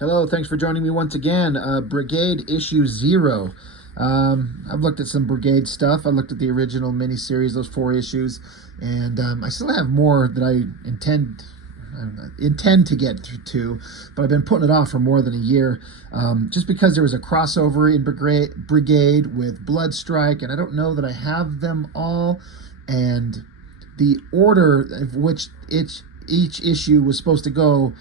Hello, thanks for joining me once again. Brigade issue 0. I've looked at some Brigade stuff. I looked at the original miniseries, those 4 issues, and I still have more that I intend to get to, but I've been putting it off for more than a year, just because there was a crossover in Brigade with Bloodstrike, and I don't know that I have them all, and the order of which each issue was supposed to go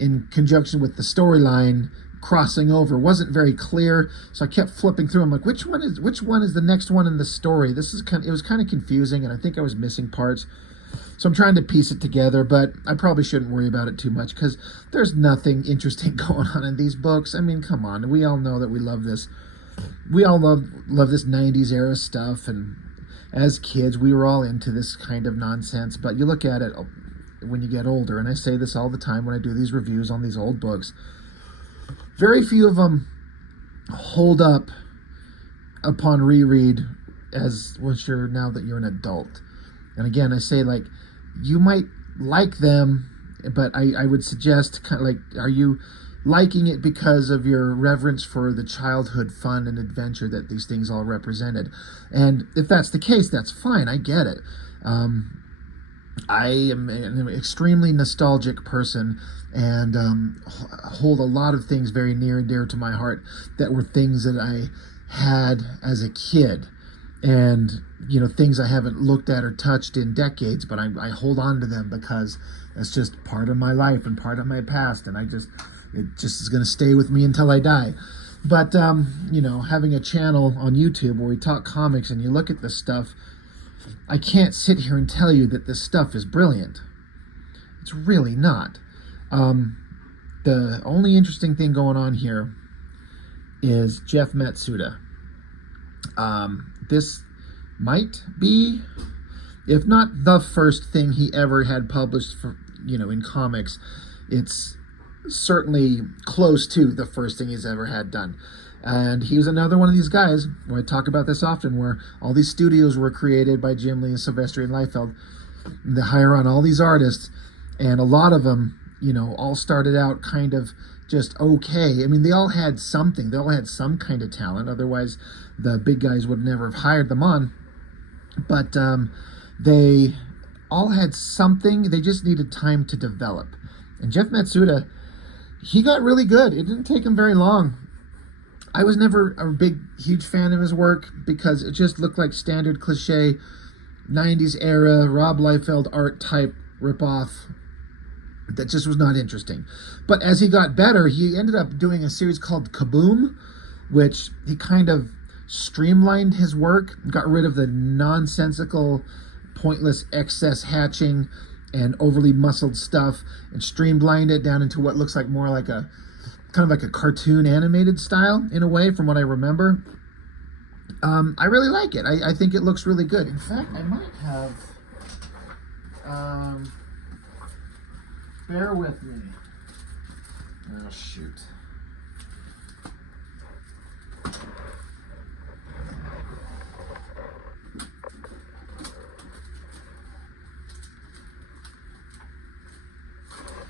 in conjunction with the storyline crossing over wasn't very clear, so I kept flipping through. I'm like, which one is the next one in the story? It was kind of confusing, and I think I was missing parts. So I'm trying to piece it together, but I probably shouldn't worry about it too much because there's nothing interesting going on in these books. I mean, come on, we all know that we love this. We all love this 90s era stuff, and as kids, we were all into this kind of nonsense. But you look at it when you get older, and I say this all the time when I do these reviews on these old books, very few of them hold up upon reread now that you're an adult. And again, I say, like, you might like them, but I would suggest, kind of like, are you liking it because of your reverence for the childhood fun and adventure that these things all represented? And if that's the case, that's fine. I get it. I am an extremely nostalgic person, and hold a lot of things very near and dear to my heart that were things that I had as a kid, and things I haven't looked at or touched in decades, but I hold on to them because that's just part of my life and part of my past, and it just is going to stay with me until I die. But having a channel on YouTube where we talk comics and you look at this stuff, I can't sit here and tell you that this stuff is brilliant. It's really not. The only interesting thing going on here is Jeff Matsuda. This might be, if not the first thing he ever had published in comics, it's certainly close to the first thing he's ever had done. And he was another one of these guys, where I talk about this often, where all these studios were created by Jim Lee and Silvestri and Liefeld. They hire on all these artists, and a lot of them, all started out kind of just okay. I mean, they all had something. They all had some kind of talent. Otherwise, the big guys would never have hired them on. But they all had something. They just needed time to develop. And Jeff Matsuda, he got really good. It didn't take him very long. I was never a huge fan of his work because it just looked like standard cliche 90s era Rob Liefeld art type ripoff that just was not interesting. But as he got better, he ended up doing a series called Kaboom, which he kind of streamlined his work, got rid of the nonsensical, pointless excess hatching and overly muscled stuff, and streamlined it down into what looks like more like a kind of like a cartoon animated style in a way, from what I remember. I really like it. I think it looks really good. In fact, I might have, bear with me. Oh, shoot.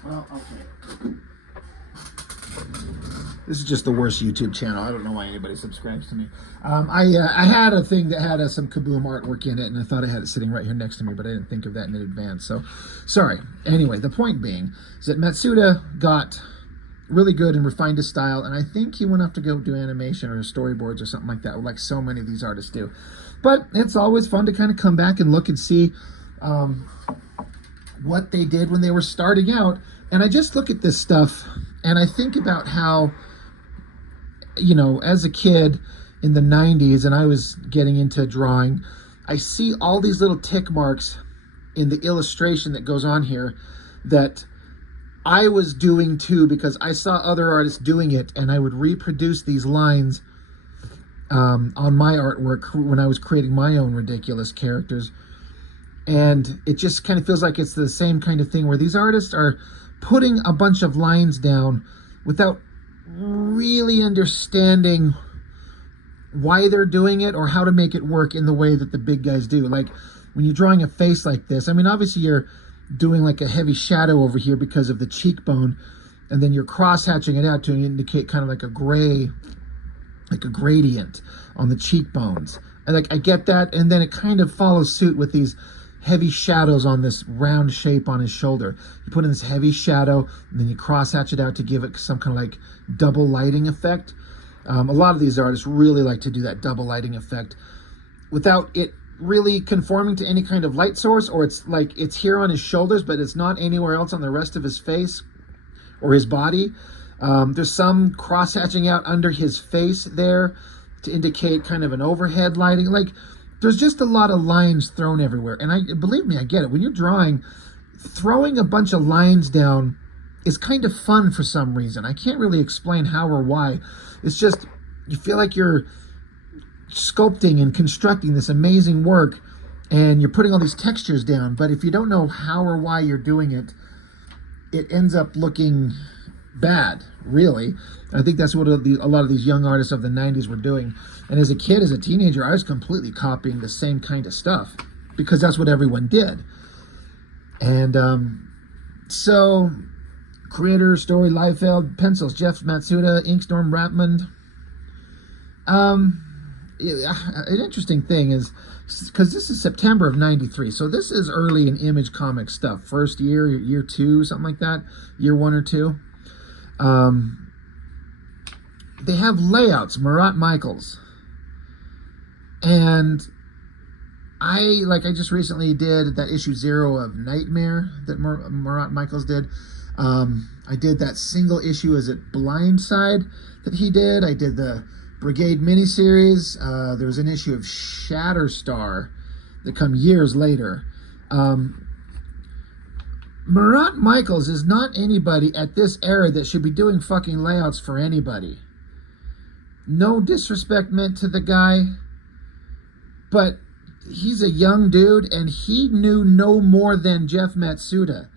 Well, okay. This is just the worst YouTube channel. I don't know why anybody subscribes to me. I had a thing that had some Kaboom artwork in it, and I thought I had it sitting right here next to me, but I didn't think of that in advance. So, sorry. Anyway, the point being is that Matsuda got really good and refined his style, and I think he went off to go do animation or storyboards or something like that, like so many of these artists do. But it's always fun to kind of come back and look and see what they did when they were starting out. And I just look at this stuff, and I think about how, as a kid in the 90s, and I was getting into drawing, I see all these little tick marks in the illustration that goes on here that I was doing too, because I saw other artists doing it, and I would reproduce these lines on my artwork when I was creating my own ridiculous characters. And it just kind of feels like it's the same kind of thing where these artists are putting a bunch of lines down without really understanding why they're doing it or how to make it work in the way that the big guys do. Like when you're drawing a face like this, I mean, obviously you're doing like a heavy shadow over here because of the cheekbone, and then you're cross-hatching it out to indicate kind of like a gray, like a gradient on the cheekbones. And like, I get that, and then it kind of follows suit with these heavy shadows on this round shape on his shoulder. You put in this heavy shadow, and then you cross-hatch it out to give it some kind of like double lighting effect. A lot of these artists really like to do that double lighting effect without it really conforming to any kind of light source, or it's like it's here on his shoulders, but it's not anywhere else on the rest of his face or his body. There's some cross-hatching out under his face there to indicate kind of an overhead lighting. Like, there's just a lot of lines thrown everywhere. And believe me, I get it. When you're drawing, throwing a bunch of lines down is kind of fun for some reason. I can't really explain how or why. It's just, you feel like you're sculpting and constructing this amazing work, and you're putting all these textures down. But if you don't know how or why you're doing it, it ends up looking bad, really. I think that's what a lot of these young artists of the 90s were doing. And as a kid, as a teenager, I was completely copying the same kind of stuff because that's what everyone did. And so, creator, story, Liefeld, pencils, Jeff Matsuda, inks, Norm Rapmond. An interesting thing is, because this is September of 93, so this is early in Image comic stuff. First year, year two, something like that, year one or two. They have layouts, Murat Michaels. And I just recently did that issue 0 of Nightmare that Murat Michaels did. I did that single issue, is it Blindside, that he did. I did the Brigade miniseries. There was an issue of Shatterstar that come years later. Murat Michaels is not anybody at this era that should be doing fucking layouts for anybody. No disrespect meant to the guy, but he's a young dude, and he knew no more than Jeff Matsuda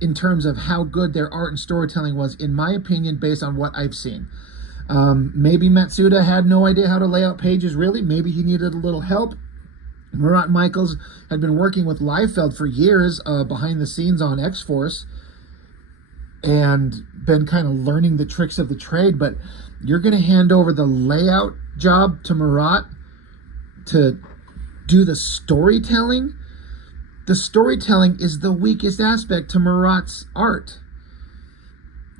in terms of how good their art and storytelling was, in my opinion, based on what I've seen. Maybe Matsuda had no idea how to lay out pages, really. Maybe he needed a little help. Murat Michaels had been working with Liefeld for years behind the scenes on X-Force and been kind of learning the tricks of the trade, but you're going to hand over the layout job to Murat to do the storytelling? The storytelling is the weakest aspect to Murat's art.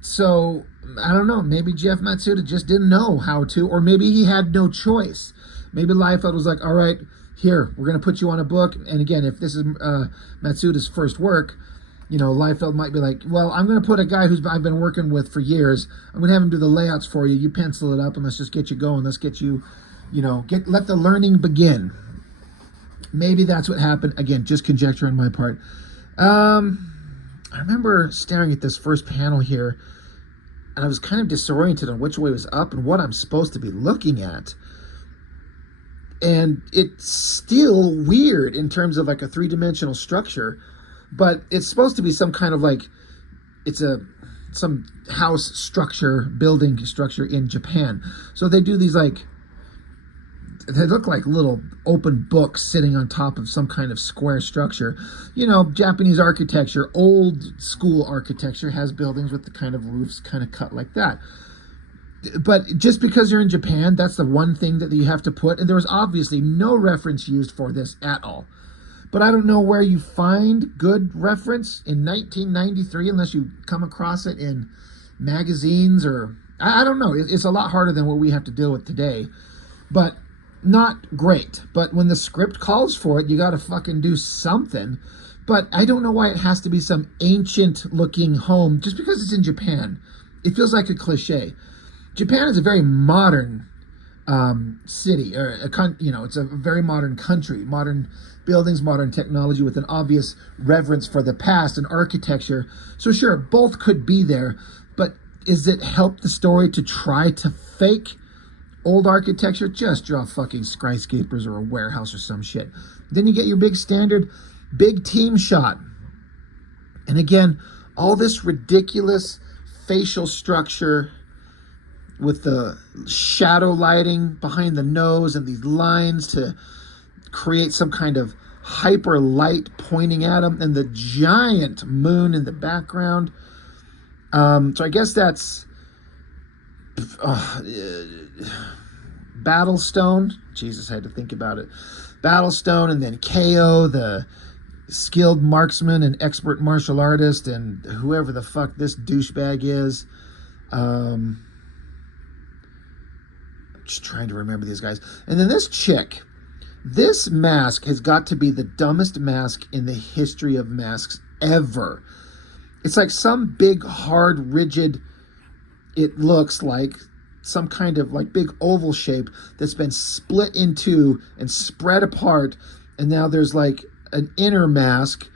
So, I don't know, maybe Jeff Matsuda just didn't know how to, or maybe he had no choice. Maybe Liefeld was like, all right, here, we're going to put you on a book. And again, if this is Matsuda's first work, you know, Liefeld might be like, well, I'm going to put a guy I've been working with for years. I'm going to have him do the layouts for you. You pencil it up, and let's just get you going. Let's get you, let the learning begin. Maybe that's what happened. Again, just conjecture on my part. I remember staring at this first panel here, and I was kind of disoriented on which way was up and what I'm supposed to be looking at. And it's still weird in terms of like a three-dimensional structure, but it's supposed to be some kind of like, some house structure, building structure in Japan. So they do these like, they look like little open books sitting on top of some kind of square structure. You know, Japanese architecture, old school architecture, has buildings with the kind of roofs kind of cut like that. But just because you're in Japan, that's the one thing that you have to put. And there was obviously no reference used for this at all. But I don't know where you find good reference in 1993 unless you come across it in magazines or... I don't know. It's a lot harder than what we have to deal with today. But not great. But when the script calls for it, you got to fucking do something. But I don't know why it has to be some ancient-looking home just because it's in Japan. It feels like a cliche. Japan is a very modern city, or it's a very modern country, modern buildings, modern technology with an obvious reverence for the past and architecture. So sure, both could be there, but is it help the story to try to fake old architecture? Just draw fucking skyscrapers or a warehouse or some shit. Then you get your big standard, big team shot. And again, all this ridiculous facial structure with the shadow lighting behind the nose and these lines to create some kind of hyper light pointing at them, and the giant moon in the background. So I guess that's uh, Battlestone. Jesus, I had to think about it. Battlestone, and then KO, the skilled marksman and expert martial artist, and whoever the fuck this douchebag is. Just trying to remember these guys. And then this chick. This mask has got to be the dumbest mask in the history of masks ever. It's like some big, hard, rigid, it looks like some kind of like big oval shape that's been split in two and spread apart. And now there's like an inner mask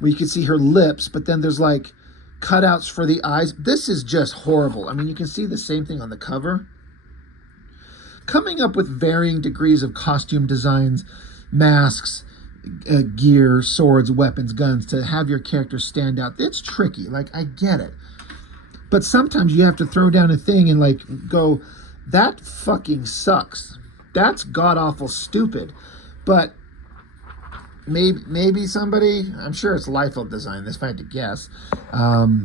where you can see her lips, but then there's like cutouts for the eyes. This is just horrible. I mean, you can see the same thing on the cover. Coming up with varying degrees of costume designs, masks, gear, swords, weapons, guns to have your character stand out. It's tricky. Like, I get it. But sometimes you have to throw down a thing and like go, that fucking sucks. That's god-awful stupid. But maybe somebody, I'm sure it's Liefeld design this, if I had to guess.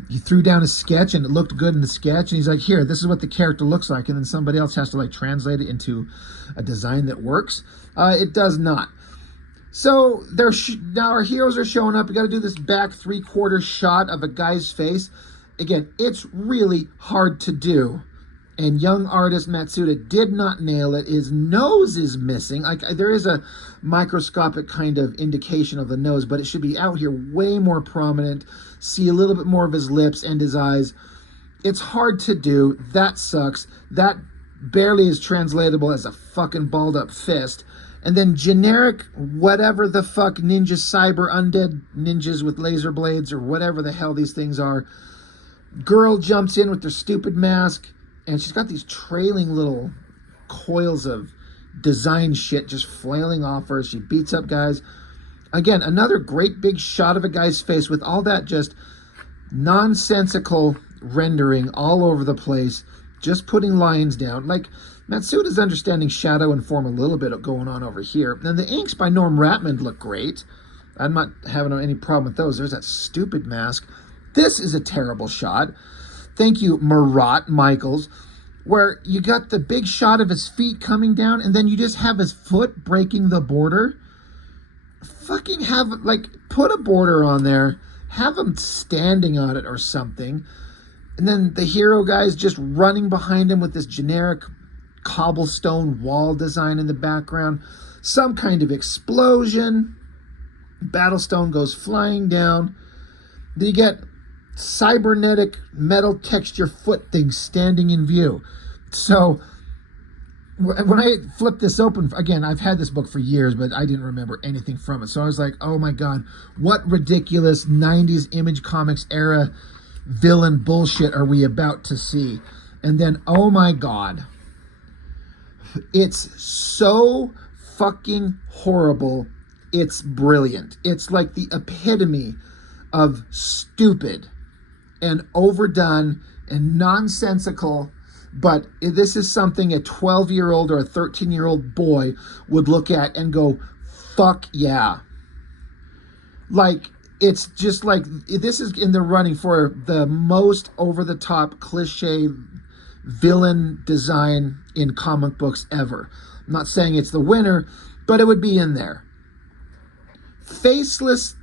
He threw down a sketch and it looked good in the sketch, and he's like, here, this is what the character looks like, and then somebody else has to like translate it into a design that works. It does not. So now our heroes are showing up. You got to do this back 3/4 shot of a guy's face. Again, it's really hard to do. And young artist Matsuda did not nail it. His nose is missing. Like, there is a microscopic kind of indication of the nose, but it should be out here way more prominent. See a little bit more of his lips and his eyes. It's hard to do. That sucks. That barely is translatable as a fucking balled up fist. And then generic whatever the fuck ninja cyber undead ninjas with laser blades or whatever the hell these things are. Girl jumps in with their stupid mask. And she's got these trailing little coils of design shit just flailing off her. She beats up guys. Again, another great big shot of a guy's face with all that just nonsensical rendering all over the place. Just putting lines down. Like, Matsuda's understanding shadow and form a little bit going on over here. And the inks by Norm Ratman look great. I'm not having any problem with those. There's that stupid mask. This is a terrible shot. Thank you, Murat Michaels, where you got the big shot of his feet coming down and then you just have his foot breaking the border. Fucking have, like, put a border on there, have him standing on it or something, and then the hero guy's just running behind him with this generic cobblestone wall design in the background. Some kind of explosion. Battlestone goes flying down. Then you get cybernetic metal texture foot thing standing in view. So when I flipped this open, again, I've had this book for years, but I didn't remember anything from it. So I was like, oh my God, what ridiculous 90s Image Comics era villain bullshit are we about to see? And then, oh my God, it's so fucking horrible. It's brilliant. It's like the epitome of stupid and overdone and nonsensical, but this is something a 12-year-old or a 13-year-old boy would look at and go, fuck yeah. Like, it's just like, this is in the running for the most over-the-top cliche villain design in comic books ever. I'm not saying it's the winner, but it would be in there. Faceless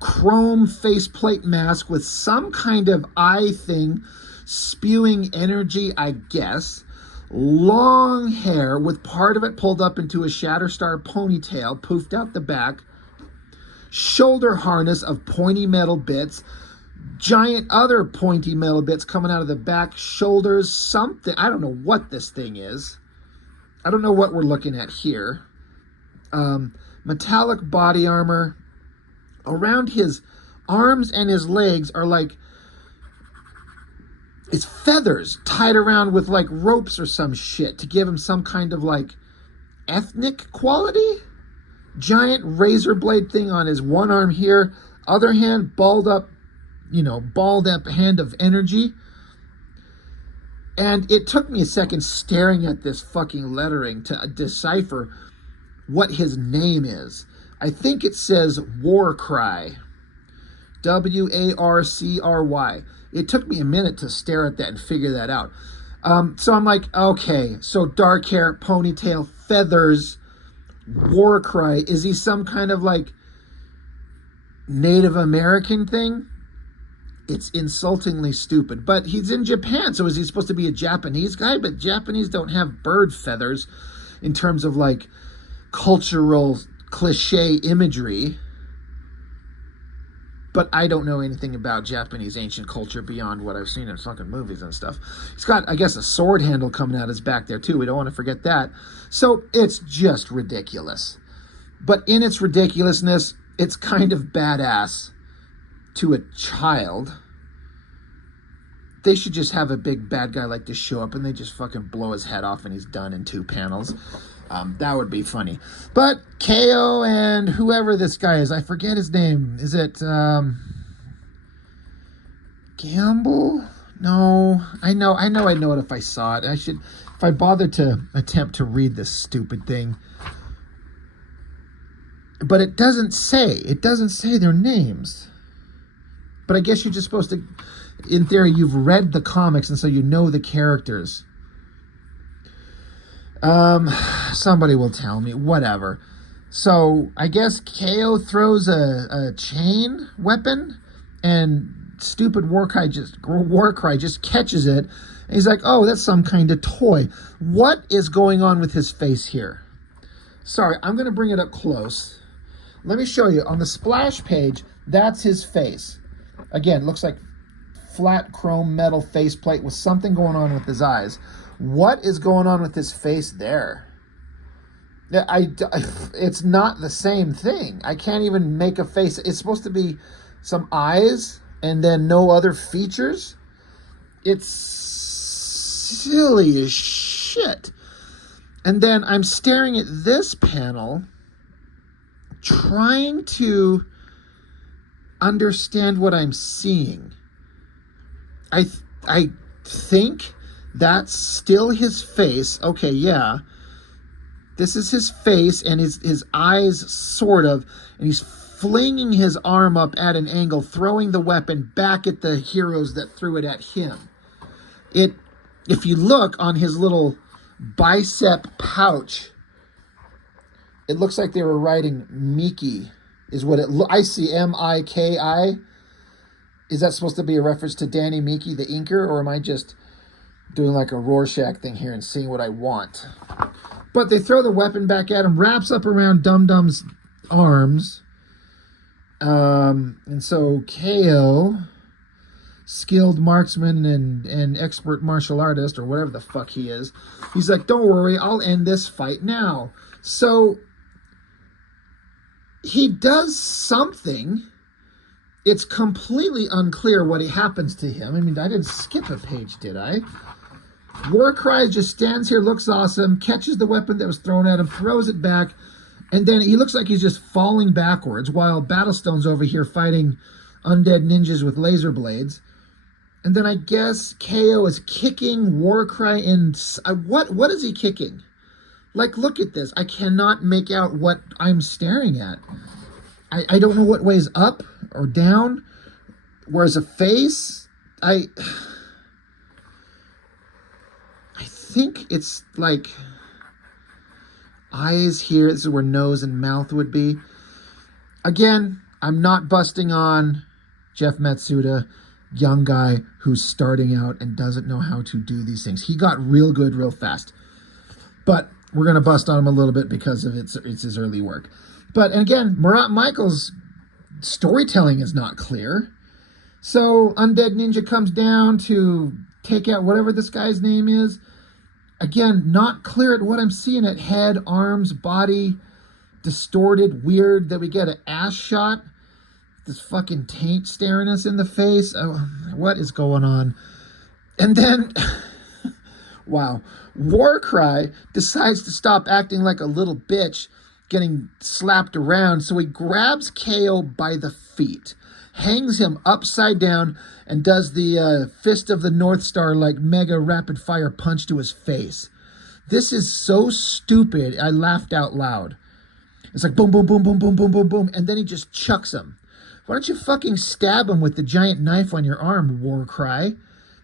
chrome faceplate mask with some kind of eye thing spewing energy, I guess. Long hair with part of it pulled up into a Shatterstar ponytail, poofed out the back. Shoulder harness of pointy metal bits. Giant other pointy metal bits coming out of the back. Shoulders, something. I don't know what this thing is. I don't know what we're looking at here. Metallic body armor. Around his arms and his legs are like, it's feathers tied around with like ropes or some shit to give him some kind of like ethnic quality. Giant razor blade thing on his one arm here. Other hand, balled up hand of energy. And it took me a second staring at this fucking lettering to decipher what his name is. I think it says Warcry. Warcry. It took me a minute to stare at that and figure that out. So I'm like, okay, so dark hair, ponytail, feathers, war cry. Is he some kind of like Native American thing? It's insultingly stupid. But he's in Japan, so is he supposed to be a Japanese guy? But Japanese don't have bird feathers in terms of like cultural cliche imagery. But I don't know anything about Japanese ancient culture beyond what I've seen in fucking movies and stuff. He's got, I guess, a sword handle coming out his back there too. We don't want to forget that. So it's just ridiculous. But in its ridiculousness, it's kind of badass to a child. They should just have a big bad guy like this show up and they just fucking blow his head off and he's done in 2 panels. That would be funny. But KO and whoever this guy is, I forget his name. Is it Gamble? No, I know it if I saw it. If I bothered to attempt to read this stupid thing. But it doesn't say their names. But I guess you're just supposed to, in theory, you've read the comics and so you know the characters. Somebody will tell me, whatever. So I guess KO throws a chain weapon and stupid Warcry just catches it. And he's like, oh, that's some kind of toy. What is going on with his face here? Sorry, I'm going to bring it up close. Let me show you. On the splash page, that's his face. Again, looks like flat chrome metal faceplate with something going on with his eyes. What is going on with his face there? It's not the same thing. I can't even make a face. It's supposed to be some eyes and then no other features. It's silly as shit. And then I'm staring at this panel, trying to understand what I'm seeing. I think that's still his face. Okay, yeah. This is his face and his eyes, sort of. And he's flinging his arm up at an angle, throwing the weapon back at the heroes that threw it at him. If you look on his little bicep pouch, it looks like they were writing Miki, is what I see, M-I-K-I. Is that supposed to be a reference to Danny Miki, the inker, or am I just doing like a Rorschach thing here and seeing what I want? But they throw the weapon back at him, wraps up around Dum Dum's arms. And so KO, skilled marksman and expert martial artist, or whatever the fuck he is, he's like, don't worry, I'll end this fight now. So he does something. It's completely unclear what happens to him. I mean, I didn't skip a page, did I? Warcry just stands here, looks awesome, catches the weapon that was thrown at him, throws it back, and then he looks like he's just falling backwards while Battlestone's over here fighting undead ninjas with laser blades. And then I guess KO is kicking Warcry in. What is he kicking? Like, look at this. I cannot make out what I'm staring at. I don't know what way is up or down. Where's a face? I think it's like eyes here. This is where nose and mouth would be. Again, I'm not busting on Jeff Matsuda, young guy who's starting out and doesn't know how to do these things. He got real good real fast. But we're going to bust on him a little bit because of it's his early work. But again, Murat Michael's storytelling is not clear. So Undead Ninja comes down to take out whatever this guy's name is. Again, not clear at what I'm seeing at head, arms, body, distorted, weird, that we get an ass shot. This fucking taint staring us in the face. Oh, what is going on? And then, wow, Warcry decides to stop acting like a little bitch, getting slapped around, so he grabs KO by the feet, hangs him upside down, and does the Fist of the North Star like mega rapid fire punch to his face. This is so stupid, I laughed out loud. It's like boom, boom, boom, boom, boom, boom, boom, boom, and then he just chucks him. Why don't you fucking stab him with the giant knife on your arm, Warcry?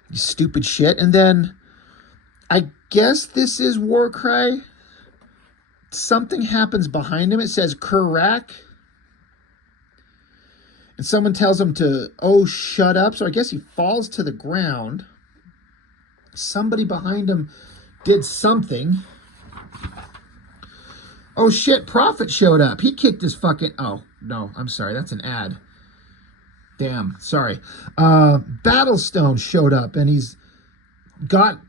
You stupid shit. And then, I guess this is Warcry. Something happens behind him. It says Kurak. And someone tells him to, oh, shut up. So I guess he falls to the ground. Somebody behind him did something. Oh, shit, Prophet showed up. He kicked his fucking... Oh, no, I'm sorry. That's an ad. Damn, sorry. Battlestone showed up, and he's got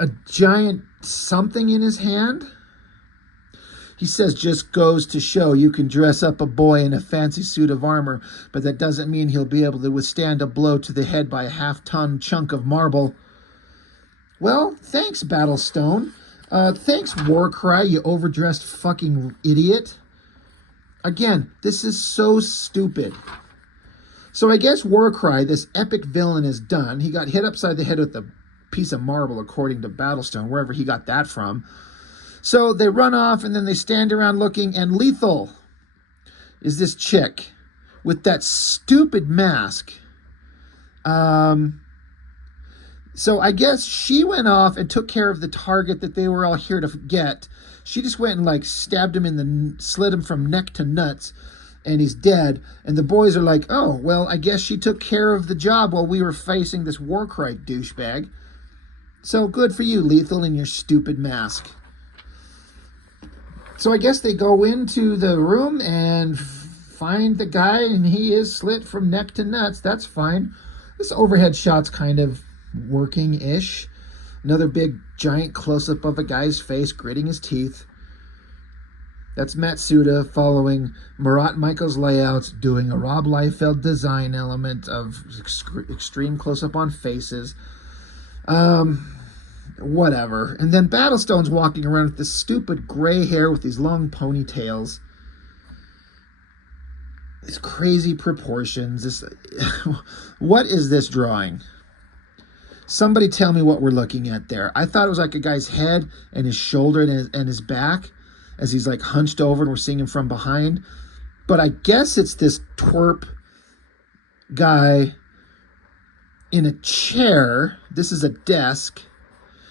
a giant something in his hand. He says, just goes to show you can dress up a boy in a fancy suit of armor, but that doesn't mean he'll be able to withstand a blow to the head by a half-ton chunk of marble. Well, thanks, Battlestone. Thanks, Warcry, you overdressed fucking idiot. Again, this is so stupid. So I guess Warcry, this epic villain, is done. He got hit upside the head with a piece of marble, according to Battlestone, wherever he got that from. So they run off, and then they stand around looking, and Lethal is this chick with that stupid mask. So I guess she went off and took care of the target that they were all here to get. She just went and, like, stabbed him slit him from neck to nuts, and he's dead. And the boys are like, oh, well, I guess she took care of the job while we were facing this Warcry douchebag. So good for you, Lethal, and your stupid mask. So I guess they go into the room and find the guy, and he is slit from neck to nuts. That's fine. This overhead shot's kind of working-ish. Another big, giant close-up of a guy's face, gritting his teeth. That's Matsuda following Murat Michael's layouts, doing a Rob Liefeld design element of extreme close-up on faces. Whatever. And then Battlestone's walking around with this stupid gray hair with these long ponytails. These crazy proportions. This, what is this drawing? Somebody tell me what we're looking at there. I thought it was like a guy's head and his shoulder and his back as he's like hunched over and we're seeing him from behind. But I guess it's this twerp guy in a chair. This is a desk.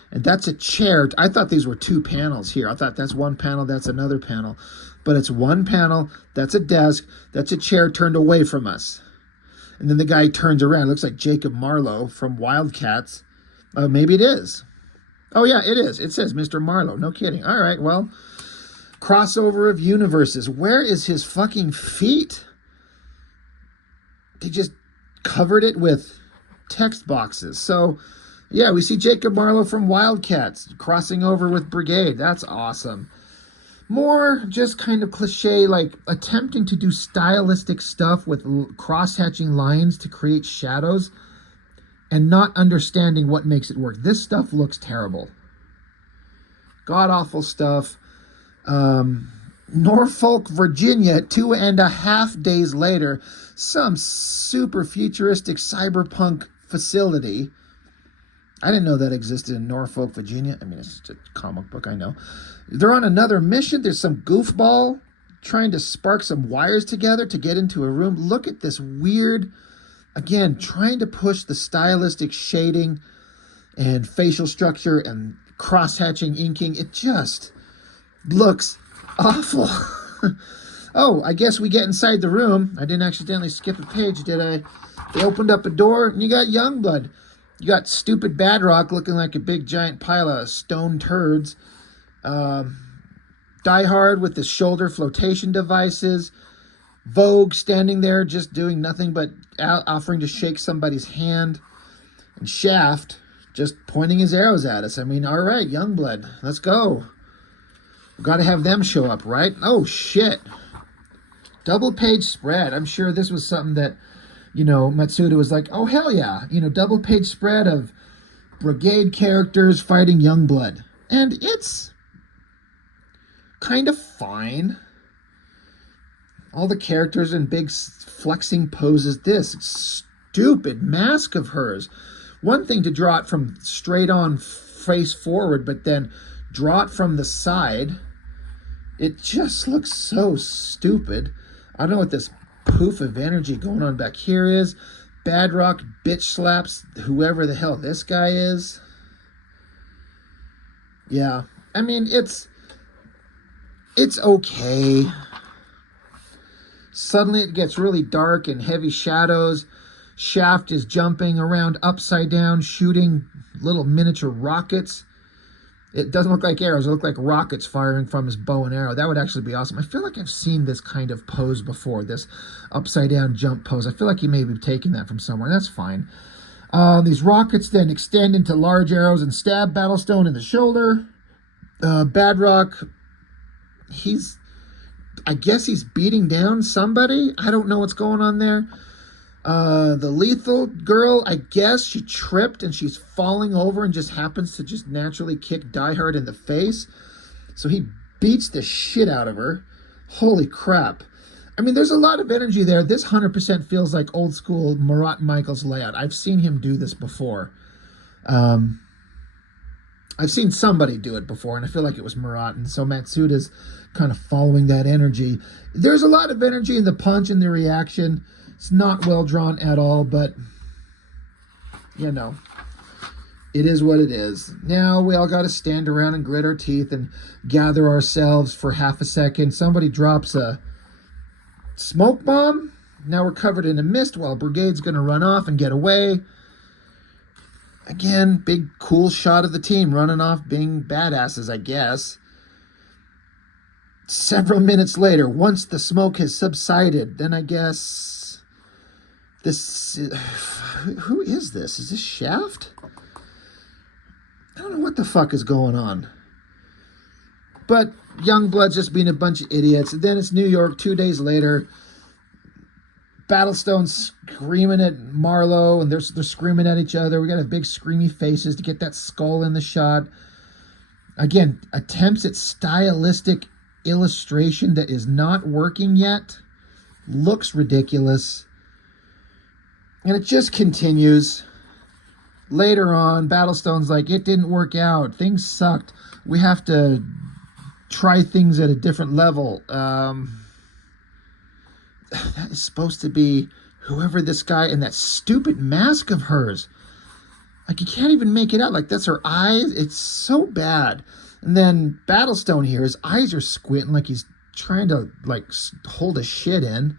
And that's a chair. I thought these were two panels here. I thought that's one panel, that's another panel. But it's one panel, that's a desk, that's a chair turned away from us. And then the guy turns around. It looks like Jacob Marlowe from Wildcats. Maybe it is. Oh, yeah, it is. It says Mr. Marlowe. No kidding. All right, well, crossover of universes. Where is his fucking feet? They just covered it with text boxes. So, yeah, we see Jacob Marlowe from Wildcats crossing over with Brigade. That's awesome. More just kind of cliche, like attempting to do stylistic stuff with cross-hatching lines to create shadows and not understanding what makes it work. This stuff looks terrible. God-awful stuff. Norfolk, Virginia, 2.5 days later, some super futuristic cyberpunk facility. I didn't know that existed in Norfolk, Virginia. I mean, it's just a comic book, I know. They're on another mission. There's some goofball trying to spark some wires together to get into a room. Look at this weird, again, trying to push the stylistic shading and facial structure and cross-hatching inking. It just looks awful. Oh, I guess we get inside the room. I didn't accidentally skip a page, did I? They opened up a door, and you got Youngblood. You got stupid Badrock looking like a big giant pile of stone turds. Die Hard with the shoulder flotation devices. Vogue standing there just doing nothing but offering to shake somebody's hand. And Shaft just pointing his arrows at us. I mean, all right, Youngblood, let's go. We've got to have them show up, right? Oh, shit. Double page spread. I'm sure this was something that, you know, Matsuda was like, oh, hell yeah. You know, double page spread of Brigade characters fighting Youngblood. And it's kind of fine. All the characters in big flexing poses. This stupid mask of hers. One thing to draw it from straight on face forward, but then draw it from the side. It just looks so stupid. I don't know what this poof of energy going on back here is. Badrock bitch slaps whoever the hell this guy is. Yeah, I mean, it's okay. Suddenly it gets really dark and heavy shadows. Shaft is jumping around upside down, shooting little miniature rockets. It doesn't look like arrows. It looks like rockets firing from his bow and arrow. That would actually be awesome. I feel like I've seen this kind of pose before, this upside down jump pose. I feel like he may be taking that from somewhere. That's fine. These rockets then extend into large arrows and stab Battlestone in the shoulder. Badrock, I guess he's beating down somebody. I don't know what's going on there. The lethal girl, I guess she tripped and she's falling over and just happens to just naturally kick Die Hard in the face. So he beats the shit out of her. Holy crap. I mean, there's a lot of energy there. This 100% feels like old school Murat Michaels layout. I've seen him do this before. I've seen somebody do it before, and I feel like it was Murat. And so Matsuda's kind of following that energy. There's a lot of energy in the punch and the reaction. It's not well drawn at all, but, you know, it is what it is. Now we all got to stand around and grit our teeth and gather ourselves for half a second. Somebody drops a smoke bomb. Now we're covered in a mist while Brigade's going to run off and get away. Again, big cool shot of the team running off being badasses, I guess. Several minutes later, once the smoke has subsided, then I guess... Who is this? Is this Shaft? I don't know what the fuck is going on. But Youngblood's just being a bunch of idiots. And then it's New York 2 days later. Battlestone's screaming at Marlowe, and they're screaming at each other. We got to have big screamy faces to get that skull in the shot. Again, attempts at stylistic illustration that is not working yet. Looks ridiculous. And it just continues. Later on, Battlestone's like, it didn't work out. Things sucked. We have to try things at a different level. That is supposed to be whoever this guy in that stupid mask of hers. Like, you can't even make it out. Like, that's her eyes. It's so bad. And then Battlestone here, his eyes are squinting like he's trying to, like, hold a shit in.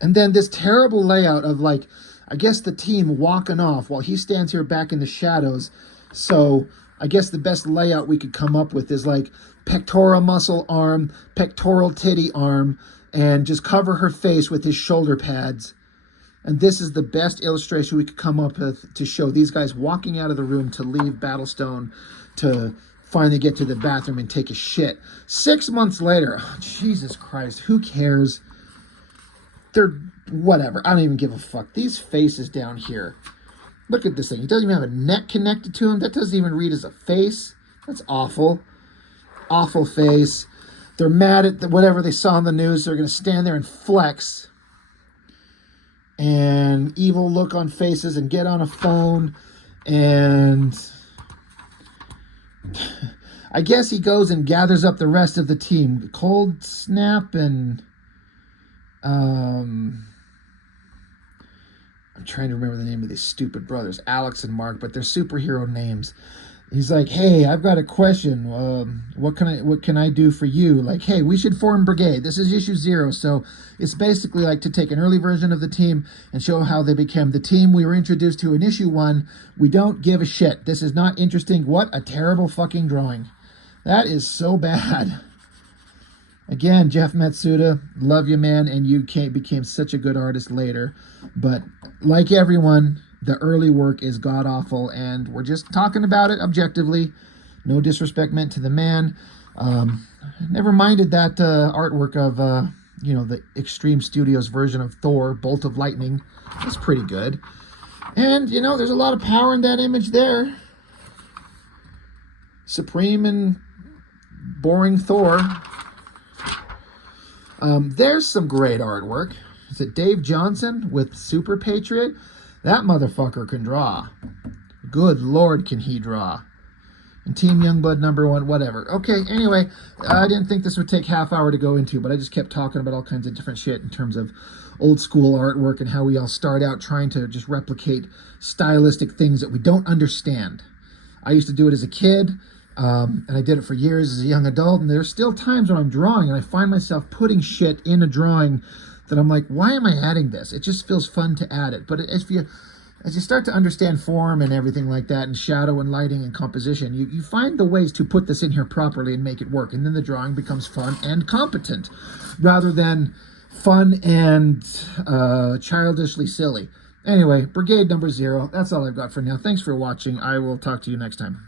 And then this terrible layout of, like, I guess the team walking off while he stands here back in the shadows. So I guess the best layout we could come up with is, like, pectoral muscle arm, pectoral titty arm, and just cover her face with his shoulder pads. And this is the best illustration we could come up with to show these guys walking out of the room to leave Battlestone to finally get to the bathroom and take a shit. 6 months later, oh, Jesus Christ, who cares? They're whatever. I don't even give a fuck. These faces down here. Look at this thing. He doesn't even have a neck connected to him. That doesn't even read as a face. That's awful. Awful face. They're mad at whatever they saw on the news. They're going to stand there and flex. And evil look on faces and get on a phone. And I guess he goes and gathers up the rest of the team. Cold Snap and... I'm trying to remember the name of these stupid brothers, Alex and Mark, but they're superhero names. He's like, hey, I've got a question. What can I do for you? Like, hey, we should form Brigade. This is issue 0. So it's basically like to take an early version of the team and show how they became the team we were introduced to in issue 1. We don't give a shit. This is not interesting. What a terrible fucking drawing. That is so bad. Again, Jeff Matsuda, love you, man, and you became such a good artist later. But like everyone, the early work is god-awful, and we're just talking about it objectively. No disrespect meant to the man. Never minded that artwork of, the Extreme Studios version of Thor, Bolt of Lightning. It's pretty good. And, there's a lot of power in that image there. Supreme and boring Thor. There's some great artwork. Is it Dave Johnson with Super Patriot? That motherfucker can draw. Good Lord, can he draw. And Team Youngblood #1, whatever. Okay, anyway, I didn't think this would take half hour to go into, but I just kept talking about all kinds of different shit in terms of old school artwork and how we all start out trying to just replicate stylistic things that we don't understand. I used to do it as a kid, and I did it for years as a young adult, and there's still times when I'm drawing and I find myself putting shit in a drawing that I'm like, why am I adding this? It just feels fun to add it. But as you start to understand form and everything like that, and shadow and lighting and composition, you find the ways to put this in here properly and make it work. And then the drawing becomes fun and competent, rather than fun and childishly silly. Anyway, Brigade #0. That's all I've got for now. Thanks for watching. I will talk to you next time.